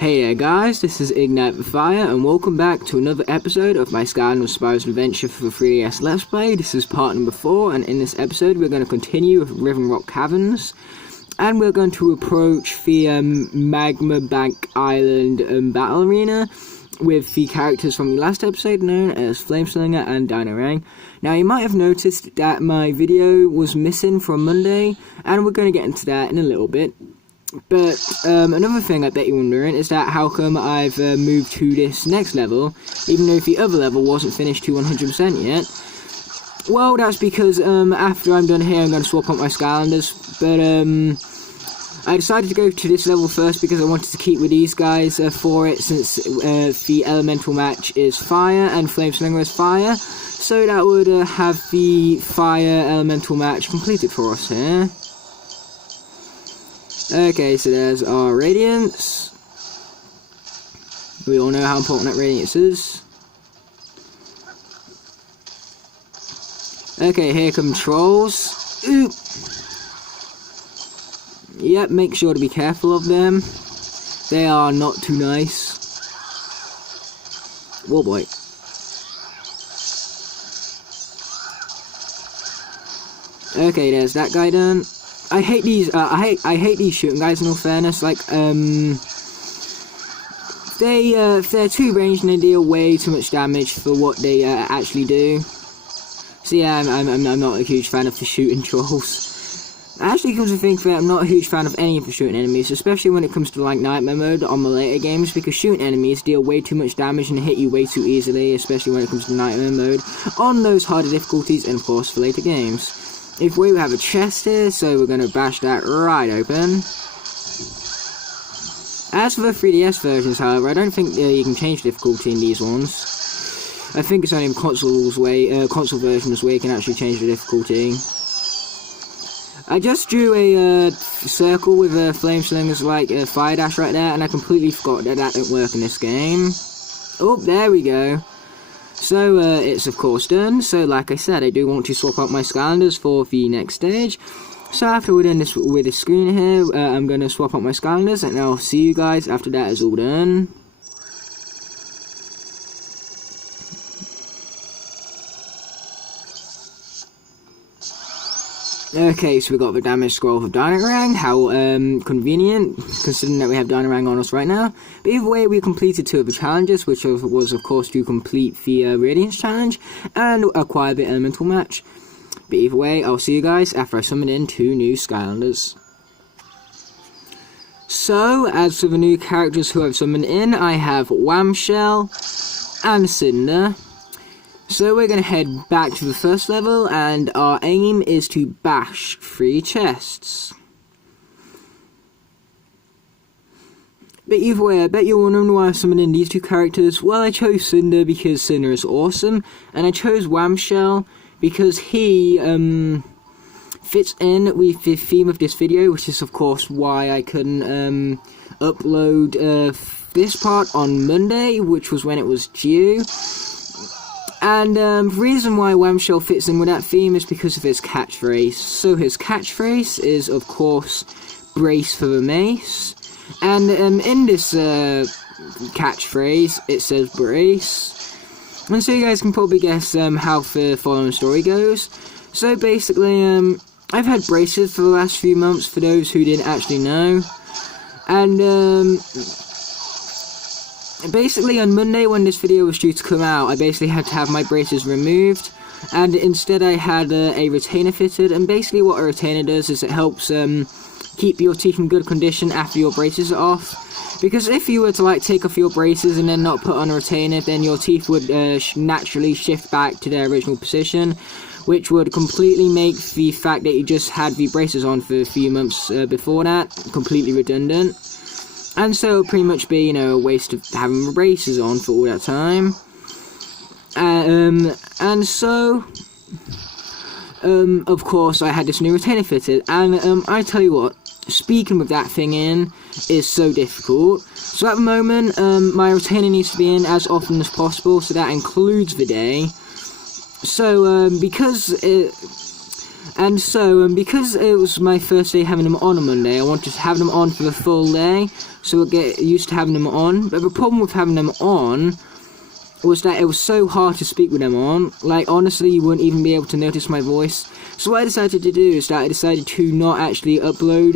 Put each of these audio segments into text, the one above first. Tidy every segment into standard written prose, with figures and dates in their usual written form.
Hey there guys, this is Ignite the Fire and welcome back to another episode of my Skylanders Spyro's Adventure for the 3DS Let's Play. This is part number 4 and in this episode we're going to continue with Riven Rock Caverns and we're going to approach the Magma Bank Island Battle Arena with the characters from the last episode known as Flameslinger and Dino-Rang. Now you might have noticed that my video was missing from Monday and we're going to get into that in a little bit. But another thing I bet you're wondering is that how come I've moved to this next level, even though the other level wasn't finished to 100% yet. Well, that's because after I'm done here I'm going to swap out my Skylanders, but I decided to go to this level first because I wanted to keep with these guys for it, since the elemental match is fire and Flameslinger is fire, so that would have the fire elemental match completed for us here. Okay, so there's our Radiance. We all know how important that Radiance is. Okay, here come Trolls. Oop! Yep, make sure to be careful of them. They are not too nice. Whoa boy. Okay, there's that guy done. I hate these. I hate these shooting guys. In all fairness, like if they're too ranged and they deal way too much damage for what they actually do. So yeah, I'm not a huge fan of the shooting trolls. Actually, comes to think that I'm not a huge fan of any of the shooting enemies, especially when it comes to like nightmare mode on the later games, because shooting enemies deal way too much damage and hit you way too easily, especially when it comes to nightmare mode on those harder difficulties, and of course for later games. If we have a chest here, so we're going to bash that right open. As for the 3DS versions, however, I don't think you can change difficulty in these ones. I think it's only in console versions where you can actually change the difficulty. I just drew a circle with a Flameslinger's like fire dash right there, and I completely forgot that that didn't work in this game. Oh, there we go. So, it's of course done. So, like I said, I do want to swap out my Skylanders for the next stage. So, after we're done with this screen here, I'm going to swap out my Skylanders, and I'll see you guys after that is all done. Okay, so we got the damage scroll of Dino-Rang. How convenient, considering that we have Dino-Rang on us right now. But either way, we completed 2 of the challenges, which was of course to complete the Radiance challenge and acquire the elemental match. But either way, I'll see you guys after I summon in 2 new Skylanders. So, as for the new characters who I've summoned in, I have Whamshell and Cinder. So we're going to head back to the first level, and our aim is to bash 3 chests. But either way, I bet you're wondering why I summoned in these 2 characters. Well, I chose Cinder because Cinder is awesome, and I chose Whamshell because he fits in with the theme of this video, which is of course why I couldn't upload this part on Monday, which was when it was due. And the reason why Whamshell fits in with that theme is because of his catchphrase. So his catchphrase is, of course, brace for the mace. And in this catchphrase, it says brace. And so you guys can probably guess how the following story goes. So basically, I've had braces for the last few months, for those who didn't actually know. And basically on Monday when this video was due to come out, I basically had to have my braces removed, and instead I had a retainer fitted. And basically what a retainer does is it helps keep your teeth in good condition after your braces are off, because if you were to like take off your braces and then not put on a retainer, then your teeth would naturally shift back to their original position, which would completely make the fact that you just had the braces on for a few months before that completely redundant. And so it'll pretty much be, you know, a waste of having braces on for all that time. And so, of course, I had this new retainer fitted. And I tell you what, speaking with that thing in is so difficult. So at the moment, my retainer needs to be in as often as possible, so that includes the day. So, because And so, because it was my first day having them on a Monday, I wanted to have them on for the full day, so I'd get used to having them on. But the problem with having them on was that it was so hard to speak with them on. Like, honestly, you wouldn't even be able to notice my voice. So what I decided to do is that I decided to not actually upload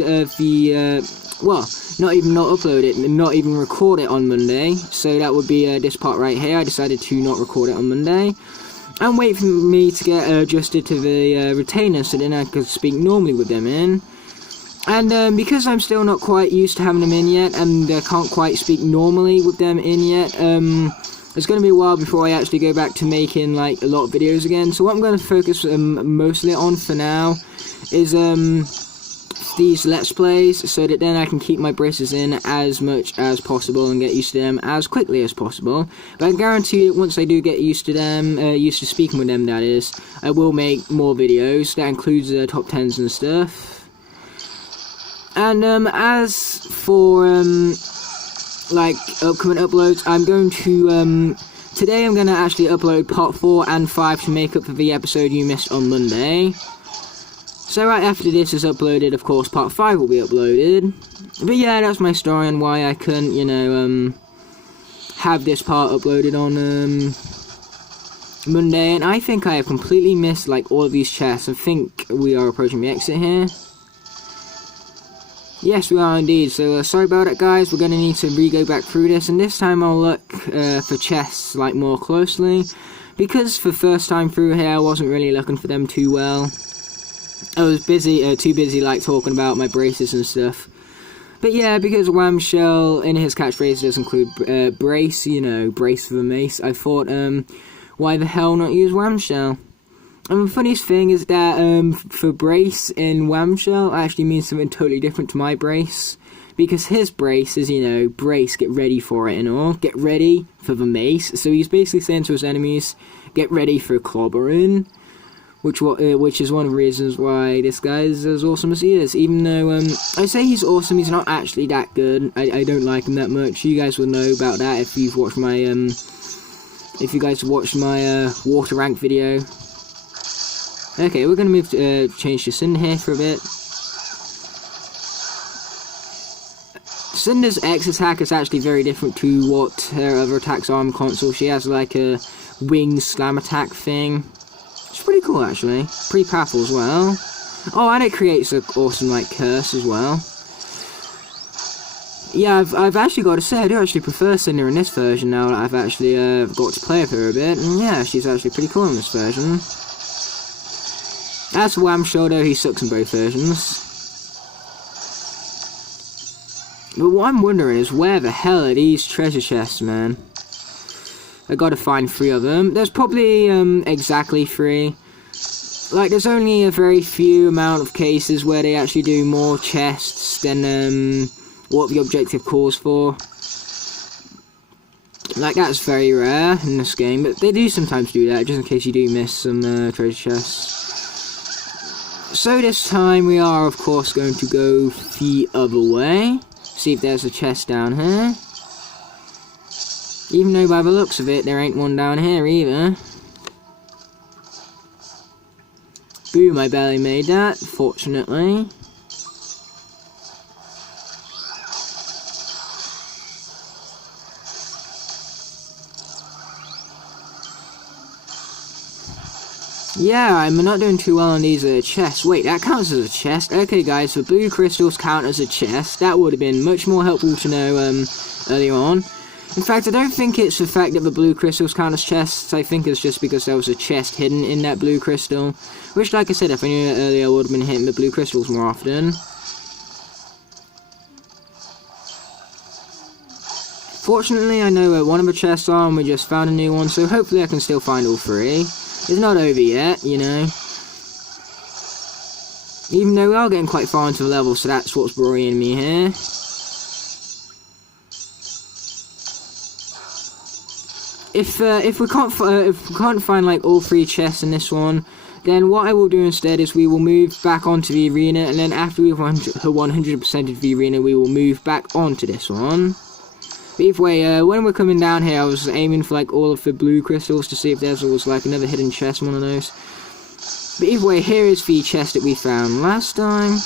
not upload it, not even record it on Monday. So that would be this part right here. I decided to not record it on Monday and wait for me to get adjusted to the retainer, so then I could speak normally with them in. And because I'm still not quite used to having them in yet, and I can't quite speak normally with them in yet, it's going to be a while before I actually go back to making like a lot of videos again. So what I'm going to focus mostly on for now is these Let's Plays, so that then I can keep my braces in as much as possible and get used to them as quickly as possible. But I guarantee that once I do get used to them, used to speaking with them, that is, I will make more videos. That includes top 10s and stuff. And as for like upcoming uploads, I'm going to today I'm going to actually upload part 4 and 5 to make up for the episode you missed on Monday. So right after this is uploaded, of course, part 5 will be uploaded. But yeah, that's my story on why I couldn't, you know, have this part uploaded on Monday. And I think I have completely missed like all of these chests. I think we are approaching the exit here. Yes, we are indeed. So sorry about it, guys. We're going to need to re-go back through this, and this time I'll look for chests like more closely, because for the first time through here I wasn't really looking for them too well. I was busy, too busy like talking about my braces and stuff. But yeah, because Whamshell in his catchphrase does include brace, you know, brace for the mace, I thought, why the hell not use Whamshell? And the funniest thing is that for brace in Whamshell actually means something totally different to my brace. Because his brace is, you know, brace, get ready for it and all. Get ready for the mace. So he's basically saying to his enemies, get ready for clobbering. Which is one of the reasons why this guy is as awesome as he is. Even though I say he's awesome, he's not actually that good. I don't like him that much. You guys will know about that if you've watched my water rank video. Okay, we're going to move to change to Cinder here for a bit. Cinder's X attack is actually very different to what her other attacks are on console. She has like a wing slam attack thing. It's pretty cool actually. Pretty powerful as well. Oh, and it creates an awesome like curse as well. Yeah, I've actually got to say, I do actually prefer Cinder in this version now that I've actually got to play with her a bit. And yeah, she's actually pretty cool in this version. As for Whamshell though, he sucks in both versions. But what I'm wondering is, where the hell are these treasure chests, man? I gotta find 3 of them. There's probably exactly 3. Like, there's only a very few amount of cases where they actually do more chests than what the objective calls for. Like, that's very rare in this game, but they do sometimes do that, just in case you do miss some treasure chests. So this time we are, of course, going to go the other way. See if there's a chest down here. Even though by the looks of it, there ain't one down here either. Boom, I barely made that, fortunately. Yeah, I'm not doing too well on these chests. Wait, that counts as a chest? Okay guys, so blue crystals count as a chest. That would have been much more helpful to know earlier on. In fact, I don't think it's the fact that the blue crystals count as chests. I think it's just because there was a chest hidden in that blue crystal. Which, like I said, if I knew it earlier, I would have been hitting the blue crystals more often. Fortunately, I know one of the chests are, and we just found a new one, so hopefully I can still find all 3. It's not over yet, you know. Even though we are getting quite far into the level, so that's what's worrying me here. If we can't find like all 3 chests in this one, then what I will do instead is we will move back onto the arena, and then after we've 100%ed the arena, we will move back onto this one. But either way, when we're coming down here, I was aiming for like all of the blue crystals to see if there was like another hidden chest, one of those. But either way, here is the chest that we found last time.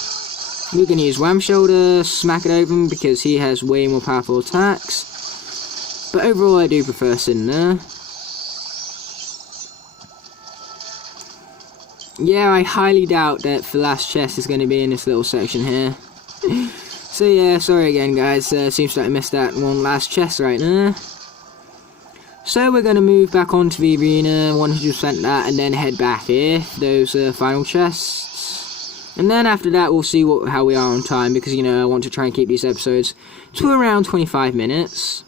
We're going to use Wham Shoulder, smack it over him because he has way more powerful attacks. But overall I do prefer Cinder. Yeah, I highly doubt that the last chest is going to be in this little section here. So yeah, sorry again guys, seems like I missed that one last chest right there. So we're going to move back onto the arena, 100% that, and then head back here, those final chests. And then after that we'll see how we are on time, because you know I want to try and keep these episodes to around 25 minutes.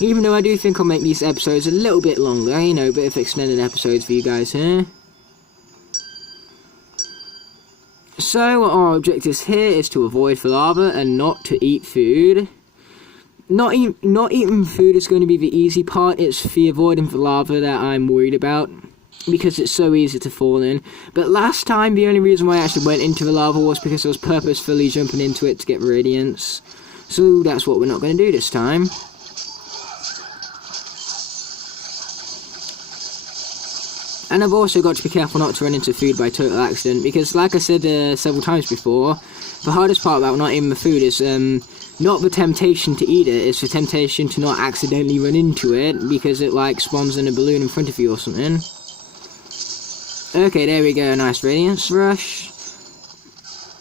Even though I do think I'll make these episodes a little bit longer, you know, a bit of extended episodes for you guys here. So our objectives here is to avoid the lava and not to eat food. Not eating food is going to be the easy part, it's the avoiding the lava that I'm worried about, because it's so easy to fall in. But last time, the only reason why I actually went into the lava was because I was purposefully jumping into it to get radiance. So that's what we're not going to do this time. And I've also got to be careful not to run into food by total accident, because like I said several times before, the hardest part about not eating the food is not the temptation to eat it, it's the temptation to not accidentally run into it, because it like spawns in a balloon in front of you or something. Okay, there we go, nice Radiance Rush.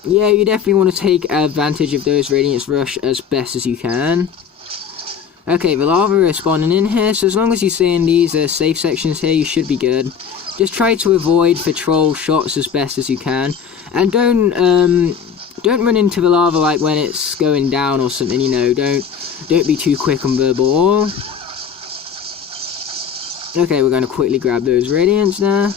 Yeah, you definitely want to take advantage of those Radiance Rush as best as you can. Okay, the lava is spawning in here, so as long as you stay in these safe sections here, you should be good. Just try to avoid the troll shots as best as you can, and don't run into the lava like when it's going down or something, you know, don't be too quick on the ball. Okay, we're going to quickly grab those radiants now.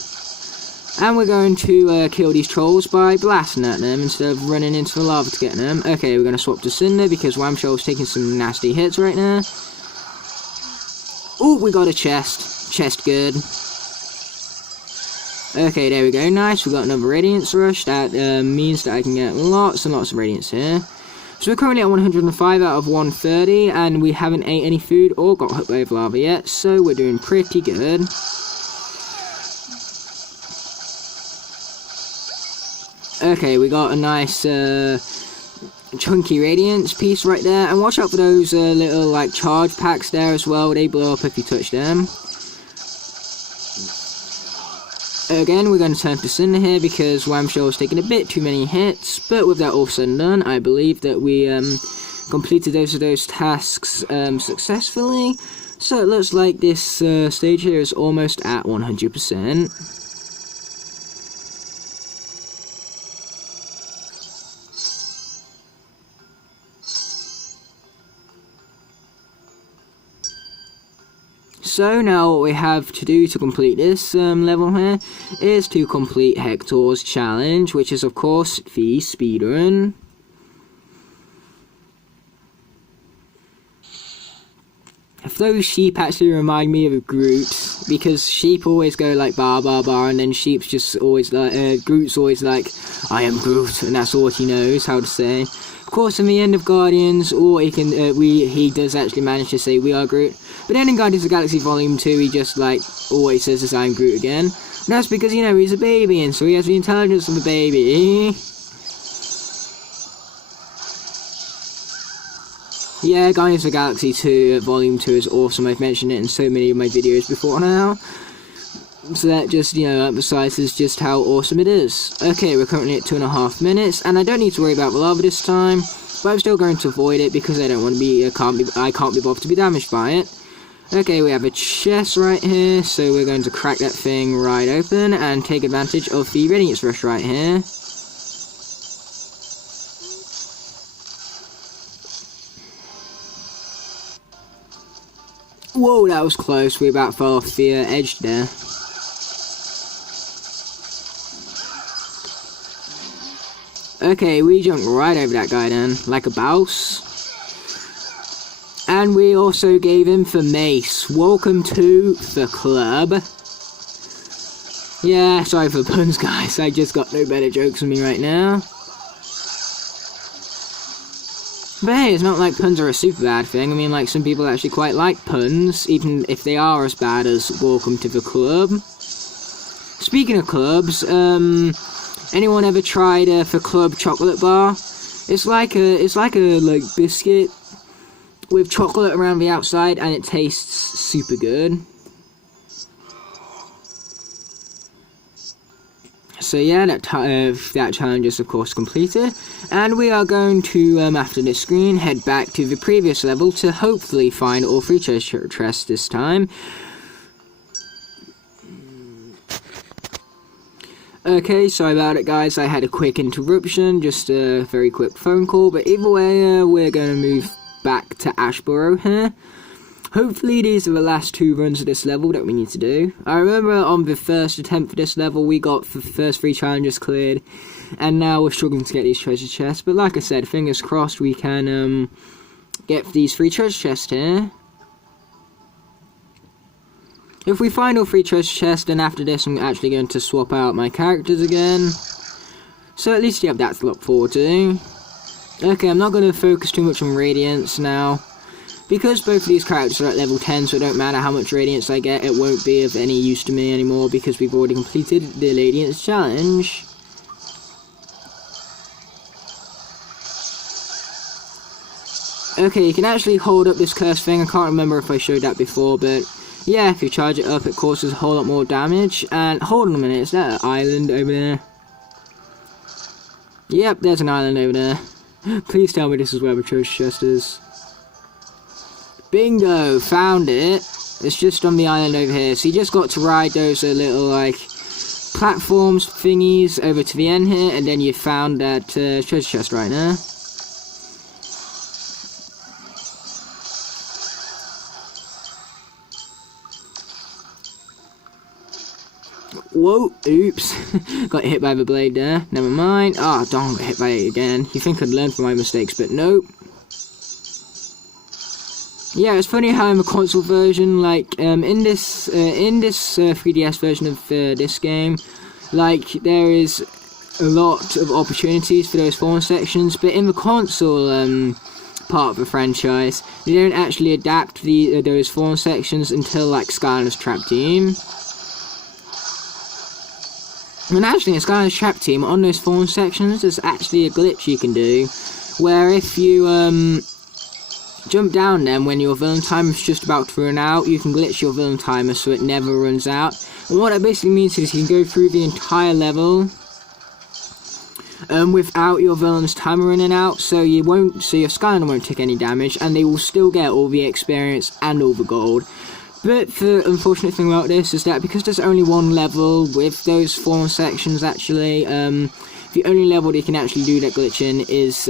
And we're going to kill these trolls by blasting at them instead of running into the lava to get them. Okay, we're going to swap to Cinder because Whamshell's taking some nasty hits right now. Oh, we got a chest. Chest good. Okay, there we go. Nice. We got another Radiance Rush. That means that I can get lots and lots of Radiance here. So we're currently at 105 out of 130, and we haven't ate any food or got hit by lava yet, so we're doing pretty good. Okay, we got a nice chunky radiance piece right there, and watch out for those little like charge packs there as well. They blow up if you touch them. Again, we're going to turn to Cinder here because Whamshell is taking a bit too many hits, but with that all said and done, I believe that we completed those tasks successfully. So it looks like this stage here is almost at 100%. So now what we have to do to complete this level here is to complete Hector's challenge, which is of course the speedrun. If those sheep actually remind me of Groot, because sheep always go like bar bar bar, and then sheep's just always like Groot's always like, I am Groot, and that's all he knows how to say. Of course, in the end of Guardians, or he does actually manage to say we are Groot. But then in Guardians of the Galaxy Volume 2, he just like always says as I'm Groot again. And that's because, you know, he's a baby, and so he has the intelligence of a baby. Yeah, Guardians of the Galaxy 2 Volume 2 is awesome. I've mentioned it in so many of my videos before now. So that just, you know, emphasizes just how awesome it is. Okay, we're currently at 2.5 minutes, and I don't need to worry about the lava this time, but I'm still going to avoid it because I don't want to be, I can't be bothered to be damaged by it. Okay, we have a chest right here, so we're going to crack that thing right open and take advantage of the Radiance Rush right here. Whoa, that was close. We about fell off the edge there. Okay, we jumped right over that guy then, like a bouse. And we also gave him the mace. Welcome to the club. Yeah, sorry for the puns, guys. I just got no better jokes on me right now. But hey, it's not like puns are a super bad thing. I mean, like, some people actually quite like puns, even if they are as bad as welcome to the club. Speaking of clubs, anyone ever tried for Club chocolate bar? It's like a biscuit with chocolate around the outside, and it tastes super good. So yeah, that challenge is of course completed, and we are going to, after this screen, head back to the previous level to hopefully find all 3 treasure chests this time. Okay, sorry about it guys, I had a quick interruption, just a very quick phone call, but either way, we're going to move back to Ashborough here. Hopefully these are the last 2 runs of this level that we need to do. I remember on the first attempt for this level we got the first 3 challenges cleared, and now we're struggling to get these treasure chests, but like I said, fingers crossed we can get these 3 treasure chests here. If we find all 3 treasure chests, then after this I'm actually going to swap out my characters again. So at least you have that to look forward to. Okay, I'm not going to focus too much on Radiance now. Because both of these characters are at level 10, so it don't matter how much Radiance I get, it won't be of any use to me anymore because we've already completed the Radiance challenge. Okay, you can actually hold up this cursed thing. I can't remember if I showed that before, but yeah, if you charge it up, it causes a whole lot more damage. And hold on a minute, is that an island over there? Yep, there's an island over there. Please tell me this is where the treasure chest is. Bingo! Found it. It's just on the island over here. So you just got to ride those little, like, platforms, thingies over to the end here, and then you found that treasure chest right now. Whoa, oops. Got hit by the blade there. Never mind. Ah, oh, darn, got hit by it again. You think I'd learn from my mistakes, but nope. Yeah, it's funny how in the console version, like, in this 3DS version of this game, like, there is a lot of opportunities for those fallen sections, but in the console part of the franchise, they don't actually adapt those fallen sections until, like, Skylanders Trap Team. And actually, in Skylanders Trap Team, on those fallen sections, there's actually a glitch you can do, where if you, jump down them when your villain timer is just about to run out, you can glitch your villain timer so it never runs out. And what that basically means is you can go through the entire level without your villain's timer running out, so your Skylander won't take any damage, and they will still get all the experience and all the gold. But the unfortunate thing about this is that because there's only one level with those fallen sections, actually, the only level they can actually do that glitch in is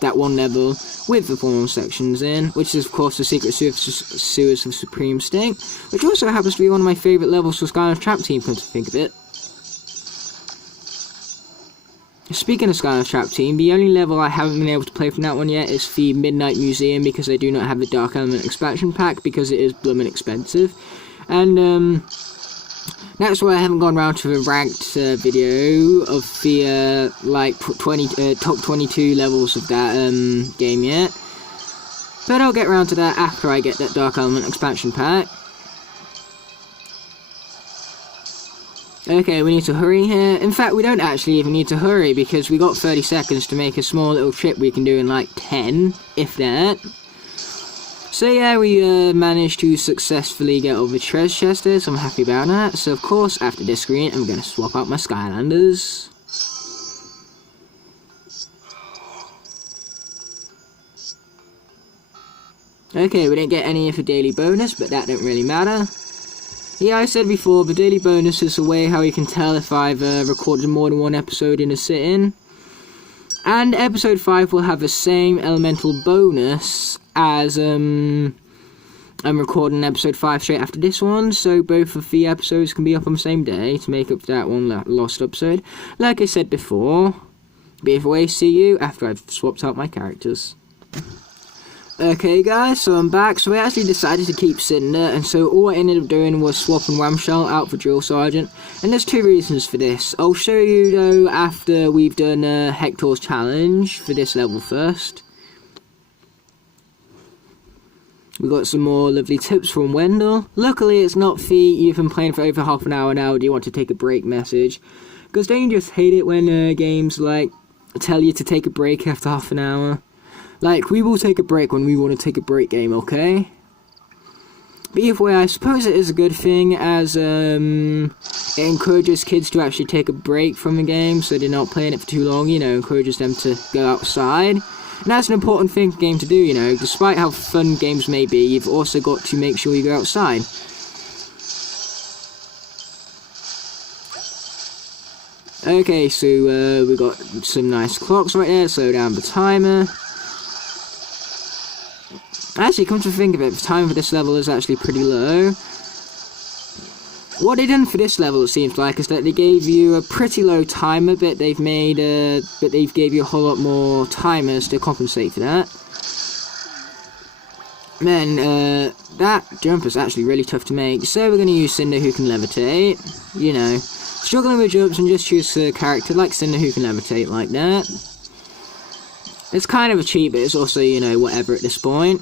that one level with the fallen sections in, which is of course the secret sewers of Supreme Stink, which also happens to be one of my favourite levels for Skylanders Trap Team, come to think of it. Speaking of Skylanders Trap Team, the only level I haven't been able to play from that one yet is the Midnight Museum, because I do not have the Dark Element expansion pack, because it is bloomin' expensive. And that's why I haven't gone around to the ranked video of the top 22 levels of that game yet. But I'll get around to that after I get that Dark Element expansion pack. Okay, we need to hurry here. In fact, we don't actually even need to hurry, because we got 30 seconds to make a small little trip we can do in like 10, if that. So yeah, we managed to successfully get all the treasure chests, so I'm happy about that. So of course, after this screen, I'm going to swap out my Skylanders. Okay, we didn't get any of the daily bonus, but that don't really matter. Yeah, I said before, the daily bonus is a way how you can tell if I've recorded more than one episode in a sit-in. And episode 5 will have the same elemental bonus as I'm recording episode 5 straight after this one, so both of the episodes can be up on the same day to make up for that one lost episode. Like I said before, but either way, see you after I've swapped out my characters. Okay guys, so I'm back. So I actually decided to keep Cinder, and so all I ended up doing was swapping Ramshell out for Drill Sergeant, and there's 2 reasons for this. I'll show you though after we've done Hector's challenge for this level first. We got some more lovely tips from Wendell. Luckily, it's not the "you've been playing for over half an hour now, do you want to take a break" message. Because don't you just hate it when games like tell you to take a break after half an hour? Like, we will take a break when we want to take a break game, okay? But either way, I suppose it is a good thing, as it encourages kids to actually take a break from the game, so they're not playing it for too long, encourages them to go outside. And that's an important game to do, despite how fun games may be, you've also got to make sure you go outside. Okay, so we got some nice clocks right there, slow down the timer. Actually, come to think of it, the timer for this level is actually pretty low. What they've done for this level, it seems like, is that they gave you a pretty low timer, but they've gave you a whole lot more timers to compensate for that. Man, that jump is actually really tough to make, so we're going to use Cinder, who can levitate. Struggling with jumps, and just choose a character like Cinder, who can levitate like that. It's kind of a cheat, but it's also, whatever at this point.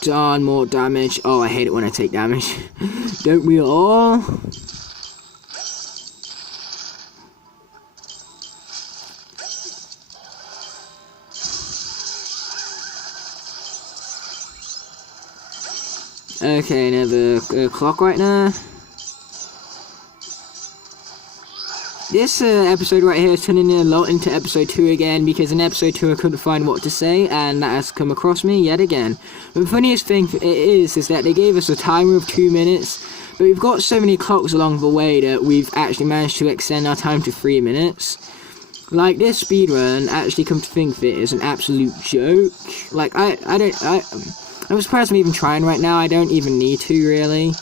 Darn, more damage. Oh, I hate it when I take damage. Don't we all? Okay, another clock right now. This episode right here is turning a lot into episode 2 again, because in episode 2 I couldn't find what to say, and that has come across me yet again. But the funniest thing is that they gave us a timer of 2 minutes, but we've got so many clocks along the way that we've actually managed to extend our time to 3 minutes. Like, this speedrun, actually come to think of it, is an absolute joke. Like, I'm surprised I'm even trying right now. I don't even need to, really.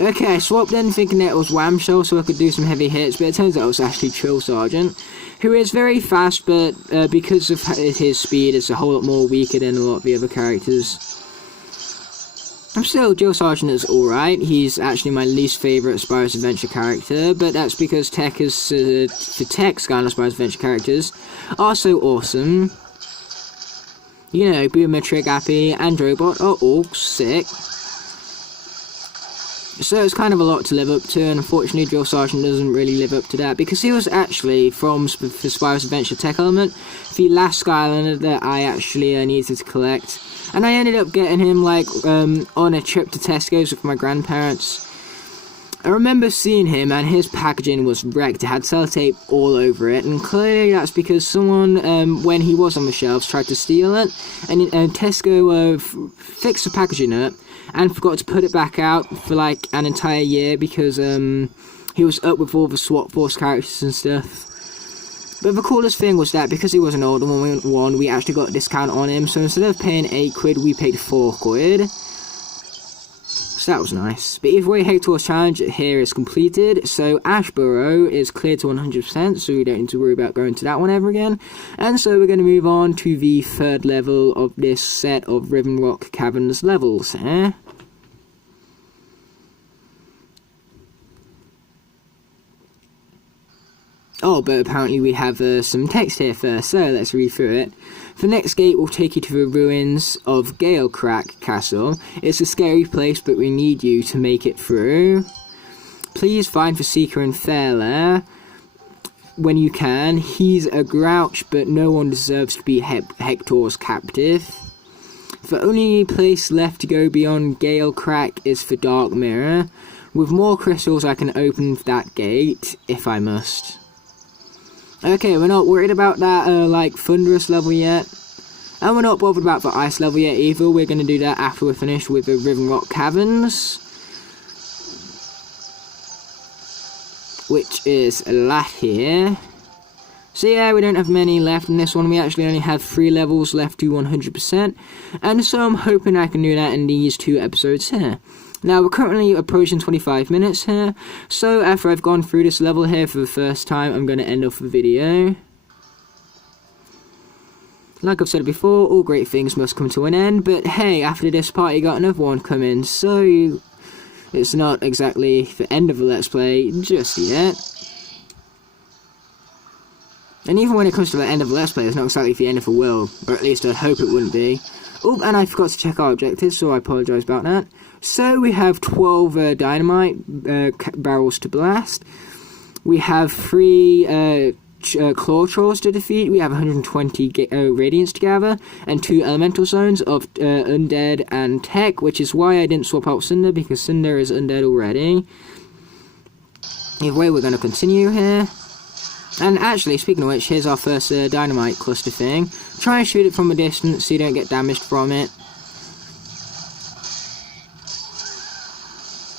Okay, I swapped in thinking that it was Whamshell so I could do some heavy hits, but it turns out it was actually Chill Sergeant, who is very fast, but because of his speed, it's a whole lot more weaker than a lot of the other characters. Still, Drill Sergeant is alright. He's actually my least favourite Spyro's Adventure character, but that's because the tech Skylanders Spyro's Adventure characters are so awesome. Boomer, Trig, Appy, and Robot are all sick. So it's kind of a lot to live up to, and unfortunately Drill Sergeant doesn't really live up to that, because he was actually, from the Spyro's Adventure tech element, the last Skylander that I actually needed to collect. And I ended up getting him, on a trip to Tesco's with my grandparents. I remember seeing him, and his packaging was wrecked. It had sellotape all over it, and clearly that's because someone, when he was on the shelves, tried to steal it, and Tesco fixed the packaging up, and forgot to put it back out for an entire year, because he was up with all the SWAT Force characters and stuff. But the coolest thing was that because he was an older one, we actually got a discount on him, so instead of paying £8, we paid £4. So that was nice. But either way, Hector's challenge here is completed, so Ashborough is cleared to 100%, so we don't need to worry about going to that one ever again. And so we're going to move on to the third level of this set of Riven Rock Caverns levels, Oh, but apparently we have some text here first, so let's read through it. The next gate will take you to the ruins of Galecrack Castle. It's a scary place, but we need you to make it through. Please find the Seeker in Fairlair when you can. He's a grouch, but no one deserves to be Hector's captive. The only place left to go beyond Galecrack is the Dark Mirror. With more crystals, I can open that gate, if I must. Okay, we're not worried about that, Thunderous level yet. And we're not bothered about the Ice level yet either. We're going to do that after we're finished with the Riven Rock Caverns, which is a lot here. So yeah, we don't have many left in this one. We actually only have 3 levels left to 100%. And so I'm hoping I can do that in these 2 episodes here. Now, we're currently approaching 25 minutes here, so after I've gone through this level here for the first time, I'm going to end off the video. Like I've said before, all great things must come to an end, but hey, after this part you got another one coming, so it's not exactly the end of the Let's Play just yet. And even when it comes to the end of the Let's Play, it's not exactly the end of the world, or at least I hope it wouldn't be. Oh, and I forgot to check our objectives, so I apologise about that. So we have 12 dynamite barrels to blast. We have 3 claw trolls to defeat. We have 120 radiance to gather, and 2 elemental zones of undead and tech, which is why I didn't swap out Cinder, because Cinder is undead already. Either way, we're going to continue here. And actually, speaking of which, here's our first dynamite cluster thing. Try and shoot it from a distance so you don't get damaged from it.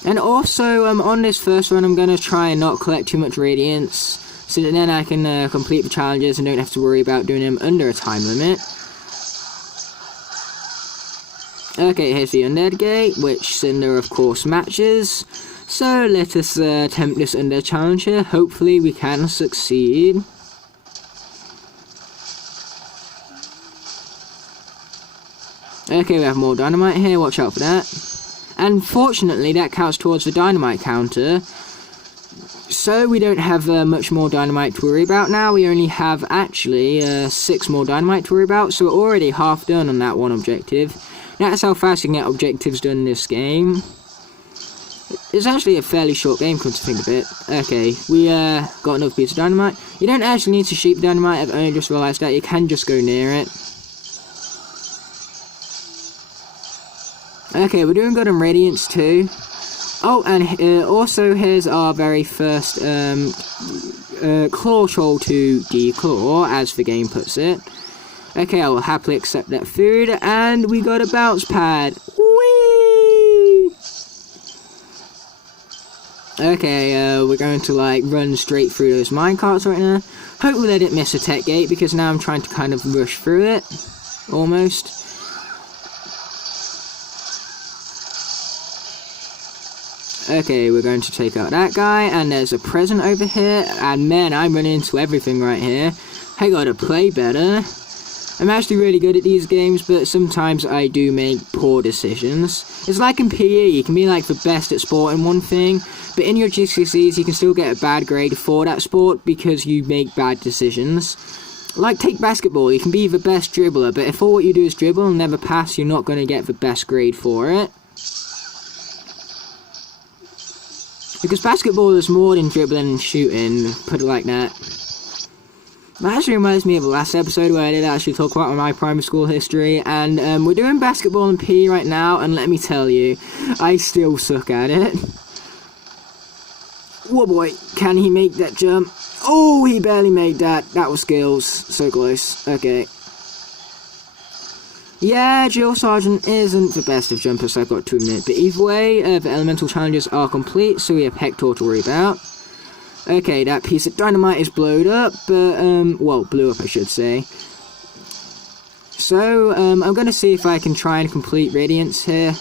And also, on this first run, I'm going to try and not collect too much radiance, so that then I can complete the challenges and don't have to worry about doing them under a time limit. Okay, here's the undead gate, which Cinder, of course, matches. So let us attempt this undead challenge here. Hopefully we can succeed. Okay, we have more dynamite here, watch out for that. And fortunately that counts towards the dynamite counter. So we don't have much more dynamite to worry about now. We only have actually 6 more dynamite to worry about. So we're already half done on that one objective. That's how fast you can get objectives done in this game. It's actually a fairly short game, come to think of it. Okay, we got another piece of dynamite. You don't actually need to shoot dynamite, I've only just realised that. You can just go near it. Okay, we're doing good on radiance too. Oh, and also here's our very first claw troll to declaw, as the game puts it. Okay, I will happily accept that food, and we got a bounce pad. Whee! Okay, we're going to like run straight through those minecarts right now. Hopefully I didn't miss a tech gate, because now I'm trying to kind of rush through it. Almost. Okay, we're going to take out that guy, and there's a present over here, and man, I'm running into everything right here. I gotta play better. I'm actually really good at these games, but sometimes I do make poor decisions. It's like in PE, you can be like the best at sport in one thing, but in your GCSEs you can still get a bad grade for that sport because you make bad decisions. Like take basketball, you can be the best dribbler, but if all what you do is dribble and never pass, you're not going to get the best grade for it. Because basketball is more than dribbling and shooting, put it like that. That actually reminds me of the last episode where I did actually talk about my primary school history, and we're doing basketball and PE right now, and let me tell you, I still suck at it. Whoa boy, can he make that jump? Oh, he barely made that. That was skills. So close. Okay. Yeah, Jill Sargent isn't the best of jumpers, I've got to admit, but either way, the elemental challenges are complete, so we have Hector to worry about. Okay, that piece of dynamite is blowed up, but, well, blew up I should say. So, I'm going to see if I can try and complete Radiance here.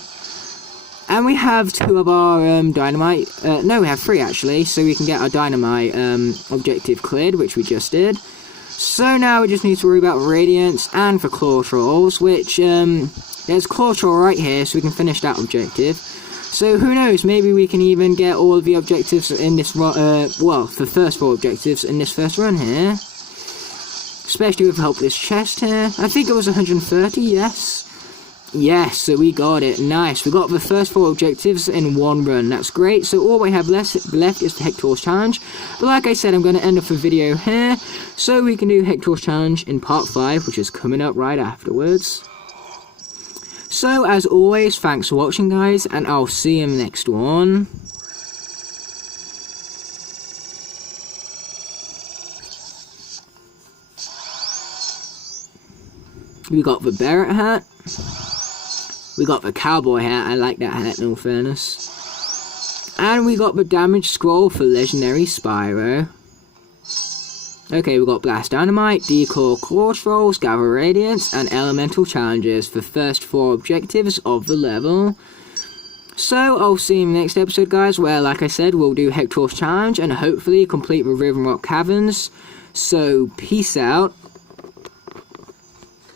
And we have 2 of our, dynamite, no, we have 3 actually, so we can get our dynamite, objective cleared, which we just did. So now we just need to worry about Radiance and for Claw Trolls, which, there's Claw Troll right here, so we can finish that objective. So who knows, maybe we can even get all of the objectives in this run, well, the first 4 objectives in this first run here. Especially with the help of this chest here. I think it was 130, yes. Yes, so we got it, nice. We got the first 4 objectives in 1 run, that's great. So all we have left is the Hector's Challenge. But like I said, I'm going to end off the video here, so we can do Hector's Challenge in part 5, which is coming up right afterwards. So, as always, thanks for watching, guys, and I'll see you in the next one. We got the Barrett hat. We got the cowboy hat, I like that hat in all fairness. And we got the damage scroll for legendary Spyro. Okay, we got Blast Dynamite, Declaw Claw Trolls, Gather Radiance, and Elemental Challenges for the first 4 objectives of the level. So, I'll see you in the next episode, guys, where, like I said, we'll do Hector's Challenge and hopefully complete the Riven Rock Caverns. So, peace out.